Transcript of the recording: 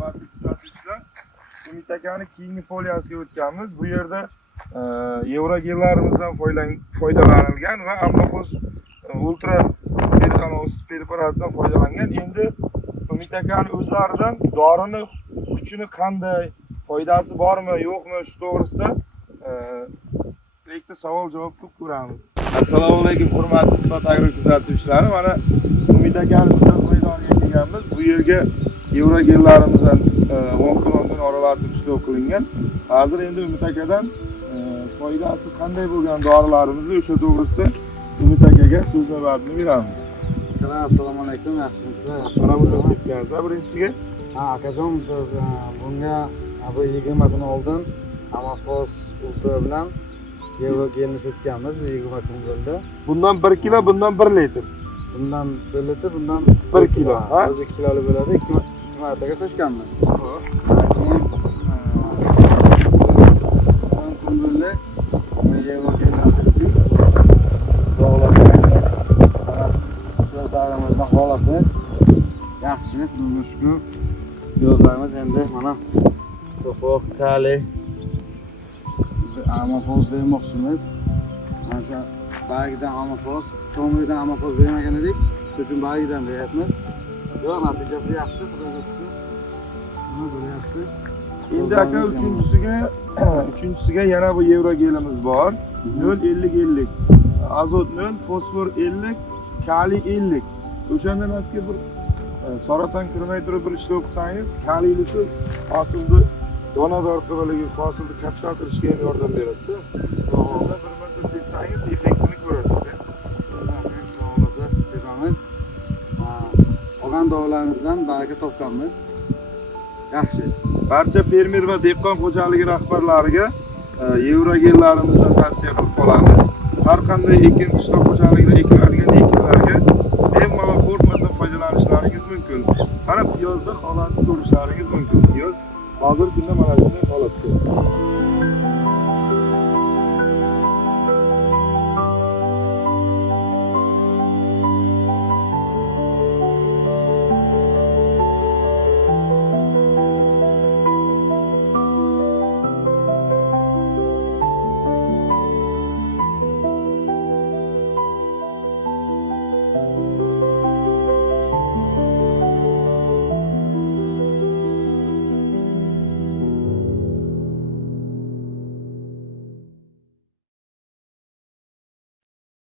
hurmatli kuzatuvchilar, Umid akani keyingi poliyasiga o'tganmiz. Bu yerda Eurogellarimizdan foydalanilgan va Amorphos Ultra Perganoz preparatidan foydalangan. Endi Umid akani o'zlaridan dorini kuchini qanday, foydasi bormi, yo'qmi, shu to'g'risida birlikda savol-javob qilib ko'ramiz. Assalomu alaykum hurmatli Sifat agro kuzatuvchilari. Mana Umid akani maydoniga kelganmiz. Bu yerga Eurogellarimizdan 10 kun oralatib ishlov qilingan. Hozir endi Umid akadan foydasi qanday bo'lgan dorilarimizni o'sha to'g'risida Umid akaga so'z navbatini beramiz. Assalomu alaykum, yaxshimisizlar? Mana bundan sepgansiz birinchisiga. Akajon, biz bunga bu 20 kun oldin Amorphos Ultra bilan Eurogelni sepganmiz. 20 kun bo'ldi. Bundan 1 kilo, bundan 1 litr. Bundan 1 litr, bundan 1 kilo. Ha? 2 kiloli bo'ladi. 2 martaga qo'shganmiz. Holati yaxshi, shukr. Yozlarimiz endi mana ko'proq kali Amorphos bermoqchimiz. Mana shu bagidan Amorphos, to'midan Amorphos bermagan edik. Shuning bagidan beryapmiz. Yo'q, natijasi yaxshi, xudoga shukr. Nima bo'lyapti? Endi aka uchinchisiga yana bu Eurogelimiz bor. 0-50-50. Azot 0, fosfor 50, kaliy 50. O'shandan o'tga bir saraton kirmay turib bir ishlov qilsangiz, kaliylisi hosilni donador qilib, hosilni kattatirishga ham yordam beradi-da. O'shanda bir marta sepsangiz effektini ko'rasiz. Bo'lmasa sepamiz. Olgan dorilarimizdan baraka topganmiz. Yaxshi. Barcha fermer va dehqon xo'jaligi rahbarlariga Eurogellarimizdan tavsiya qilib qolamiz. Har qanday ekin qishloq xo'jaligida ekiladigan ekinlarga bemalol qo'rqmasdan foydalanishlaringiz mumkin. Mana piyozda holatni ko'rishlaringiz mumkin. Piyoz hozirgi kunda mana shunday holatda.